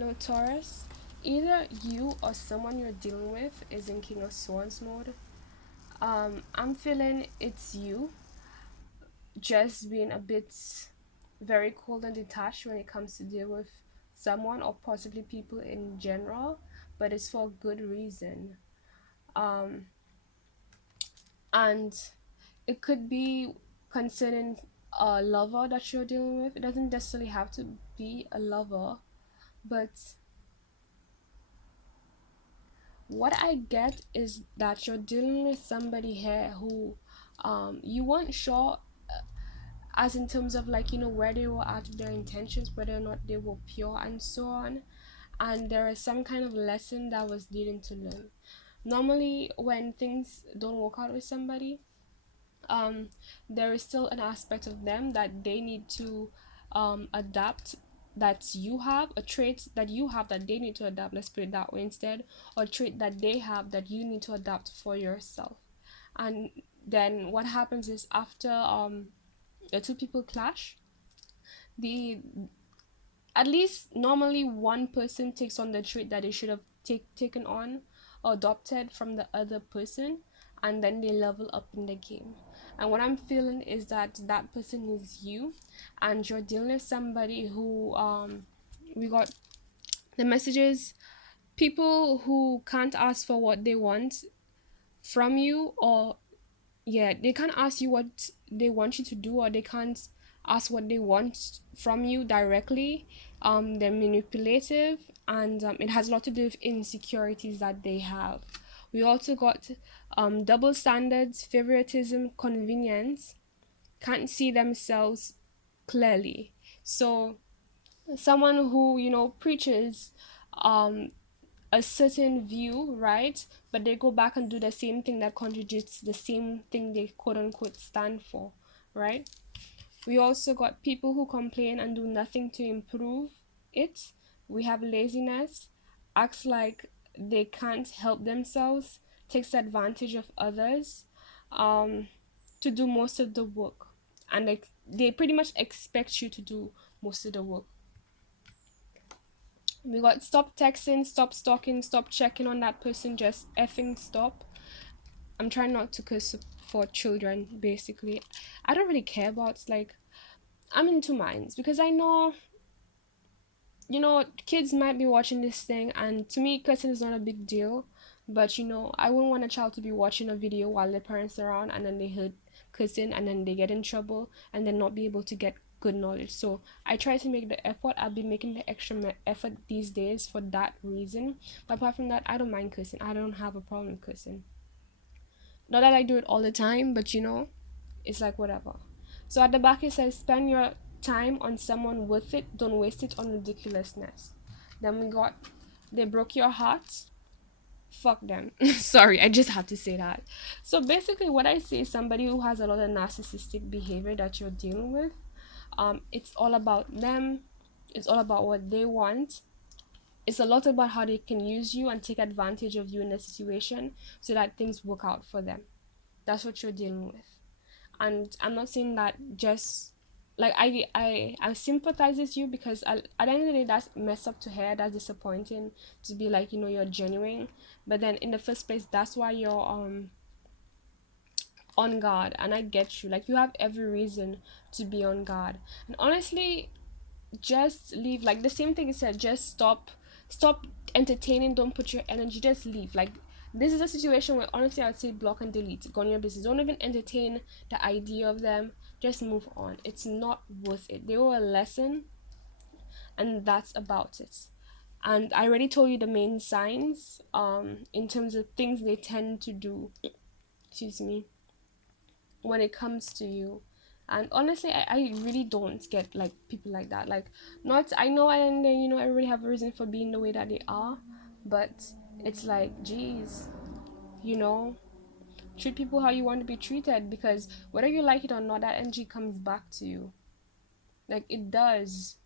Hello, Taurus. Either you or someone you're dealing with is in King of Swords mode. I'm feeling it's you just being a bit very cold and detached when it comes to deal with someone or possibly people in general, but it's for good reason. Um, and it could be concerning a lover that you're dealing with. It doesn't necessarily have to be a lover, but what I get is that you're dealing with somebody here who you weren't sure as in terms of like where they were at with their intentions, whether or not they were pure and so on. And there is some kind of lesson that was needing to learn. Normally when things don't work out with somebody, um there is still an aspect of them that they need to adapt, that you have a trait that you have that they need to adapt, let's put it that way instead, or trait that they have that you need to adapt for yourself. And then what happens is after the two people clash, the at least normally one person takes on the trait that they should have taken on or adopted from the other person, and then they level up in the game. And what I'm feeling is that that person is you, and you're dealing with somebody who we got the messages, people who can't ask for what they want from you, or yeah, they can't ask you what they want you to do, or they can't ask what they want from you directly. They're manipulative, and it has a lot to do with insecurities that they have. We also got double standards, favoritism, convenience, can't see themselves clearly. So someone who preaches um a certain view, right? But they go back and do the same thing that contradicts the same thing they quote unquote stand for, right? We also got people who complain and do nothing to improve it. We have laziness, acts like they can't help themselves, takes advantage of others um, to do most of the work. And they pretty much expect you to do most of the work. We got stop texting, stop stalking, stop checking on that person, just effing stop. I'm trying not to curse for children, basically. I don't really care about, like, I'm in two minds because I know, kids might be watching this thing, and to me, cursing is not a big deal. But, I wouldn't want a child to be watching a video while their parents are around and then they heard cursing and then they get in trouble and then not be able to get good knowledge. So I try to make the effort. I'll be making the extra effort these days for that reason. But apart from that, I don't mind cursing. I don't have a problem with cursing. Not that I do it all the time, but it's like whatever. So at the back it says spend your time on someone worth it, don't waste it on ridiculousness. Then we got they broke your heart. Fuck them. Sorry, I just had to say that. So basically what I say is somebody who has a lot of narcissistic behavior that you're dealing with. It's all about them, it's all about what they want. It's a lot about how they can use you and take advantage of you in a situation so that things work out for them. That's what you're dealing with. And I'm not saying that just like I sympathize with you because at the end of the day that's messed up to hear, that's disappointing to be like you're genuine, but then in the first place that's why you're on guard, and I get you, like you have every reason to be on guard. And honestly, just leave, like the same thing you said, just stop entertaining, don't put your energy, just leave. Like this is a situation where honestly I'd say block and delete, go on your business, don't even entertain the idea of them, just move on. It's not worth it. They were a lesson, and that's about it. And I already told you the main signs in terms of things they tend to do, excuse me, when it comes to you. And honestly, I really don't get like people like that. Like, not, I know, and then everybody have a reason for being the way that they are, but it's like, geez, you know treat people how you want to be treated, because whether you like it or not, that energy comes back to you. Like it does.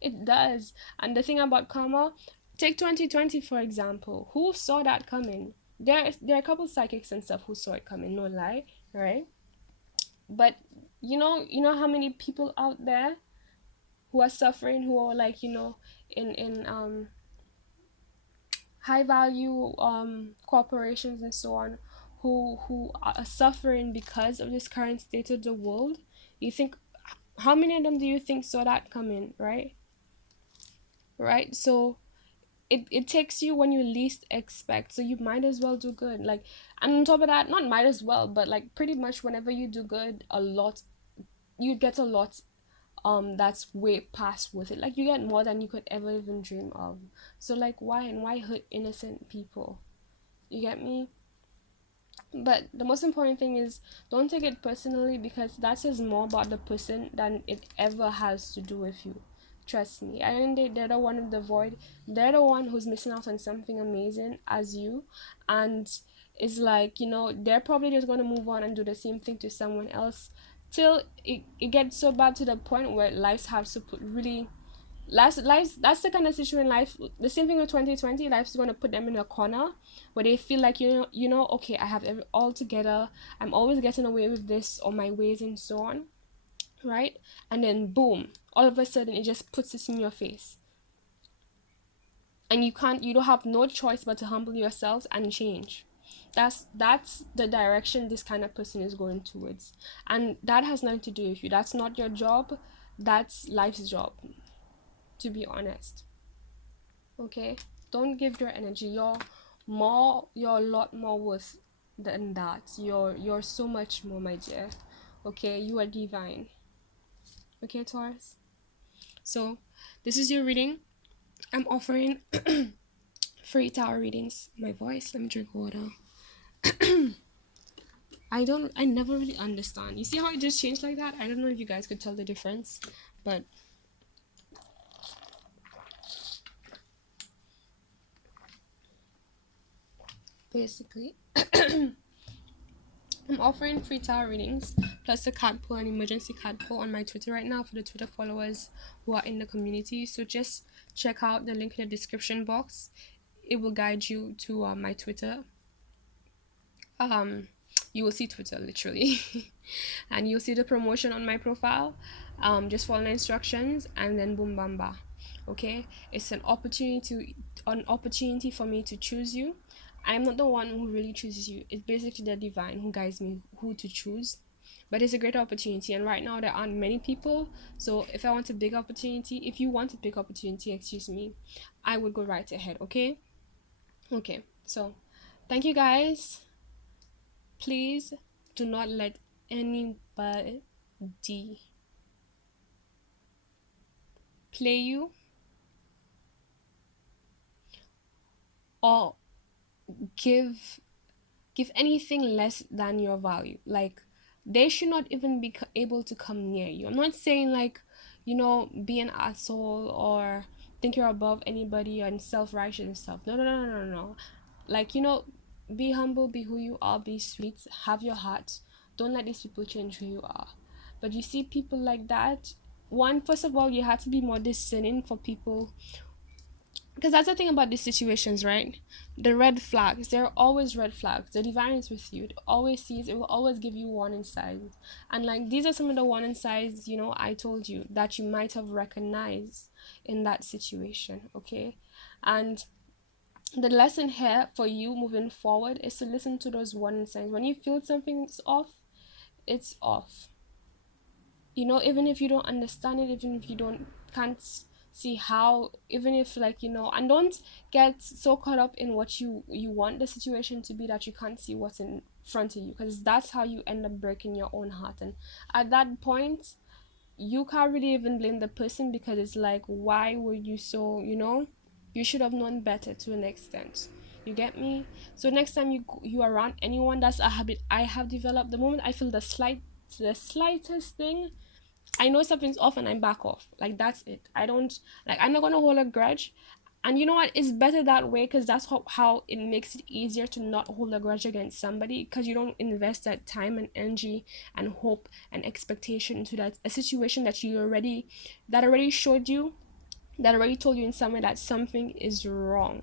It does. And the thing about karma, take 2020 for example, who saw that coming? There are a couple psychics and stuff who saw it coming, no lie, right? But you know how many people out there who are suffering, who are like in high value corporations and so on, who are suffering because of this current state of the world. You think, how many of them do you think saw that coming, right? Right. So it takes you when you least expect, so you might as well do good. Like, and on top of that, not might as well, but like pretty much whenever you do good a lot, you get a lot that's way past worth it. Like, you get more than you could ever even dream of. So like, why hurt innocent people? You get me? But the most important thing is, don't take it personally, because that says more about the person than it ever has to do with you. Trust me. And they're the one in the void. They're the one who's missing out on something amazing as you. And it's like, they're probably just going to move on and do the same thing to someone else, till it gets so bad to the point where lives have to put really life, that's the kind of situation life, the same thing with 2020, life's going to put them in a corner where they feel like, okay, I have all together, I'm always getting away with this or my ways and so on, right? And then boom, all of a sudden it just puts it in your face, and you don't have no choice but to humble yourselves and change. That's the direction this kind of person is going towards, and that has nothing to do with you. That's not your job, that's life's job, to be honest. Okay, don't give your energy. You're a lot more worth than that. You're so much more, my dear. Okay, you are divine. Okay, Taurus. So this is your reading. I'm offering free tarot readings. My voice, let me drink water. I never really understand. You see how it just changed like that? I don't know if you guys could tell the difference, but basically I'm offering free tarot readings plus a card pull, an emergency card pull on my Twitter right now for the Twitter followers who are in the community. So just check out the link in the description box. It will guide you to my Twitter. Um, you will see Twitter literally, and you'll see the promotion on my profile. Just follow the instructions and then boom bamba. Okay, it's an opportunity for me to choose you. I'm not the one who really chooses you. It's basically the divine who guides me who to choose. But it's a great opportunity, and right now there aren't many people. So if I want a big opportunity, if you want a big opportunity, excuse me, I would go right ahead. Okay. Okay. So thank you guys. Please do not let anybody play you or give anything less than your value. Like, they should not even be able to come near you. I'm not saying like, be an asshole or think you're above anybody and self-righteous and stuff. No, no, no, no, no, no. Like, be humble, be who you are, be sweet, have your heart. Don't let these people change who you are. But you see people like that, one, first of all, you have to be more discerning for people, because that's the thing about these situations, right? The red flags, there are always red flags. The divine is with you, it always sees, it will always give you warning signs. And like, these are some of the warning signs, I told you that you might have recognized in that situation. Okay. And the lesson here for you moving forward is to listen to those warning signs. When you feel something's off, it's off. Even if you don't understand it, even if you can't see how, even if, like, and don't get so caught up in what you want the situation to be, that you can't see what's in front of you, because that's how you end up breaking your own heart. And at that point, you can't really even blame the person, because it's like, why were you so, you should have known better to an extent. You get me? So next time you around anyone, that's a habit I have developed. The moment I feel the slightest thing, I know something's off and I back off. Like, that's it. I don't, like, I'm not gonna hold a grudge. And you know what? It's better that way, because that's how it makes it easier to not hold a grudge against somebody, because you don't invest that time and energy and hope and expectation into that a situation that already showed you, that already told you in some way that something is wrong.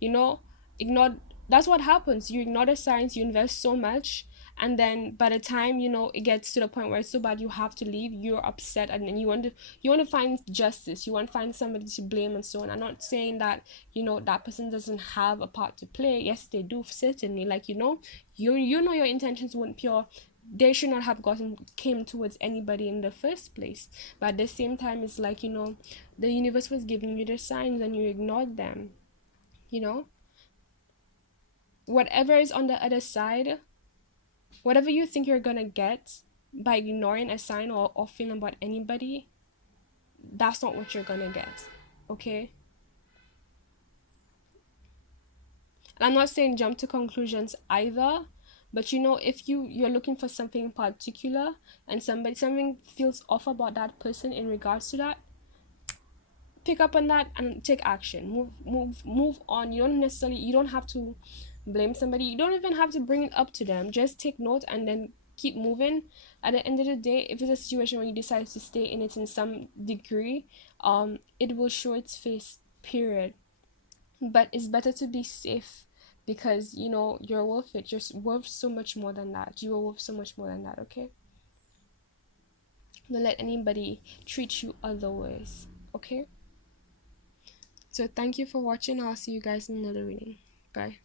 you know Ignore. That's what happens. You ignore the signs, you invest so much, And then by the time, you know, it gets to the point where it's so bad you have to leave, you're upset, and then you want to find justice, you want to find somebody to blame and so on. I'm not saying that, you know, that person doesn't have a part to play. Yes, they do, certainly. Like, you know, you know your intentions weren't pure. They should not have gotten came towards anybody in the first place. But at the same time, it's like, you know, the universe was giving you the signs and you ignored them, you know. Whatever is on the other side, whatever you think you're gonna get by ignoring a sign or feeling about anybody, that's not what you're gonna get. Okay. And I'm not saying jump to conclusions either, but you know, if you're looking for something in particular and something feels off about that person in regards to that, pick up on that and take action. Move on. You don't have to blame somebody. You don't even have to bring it up to them. Just take note and then keep moving. At the end of the day, if it's a situation where you decide to stay in it in some degree, it will show its face, period. But it's better to be safe, because you know you're worth it. You're worth so much more than that. You are worth so much more than that. Okay. Don't let anybody treat you otherwise. Okay. So thank you for watching. I'll see you guys in another reading. Bye.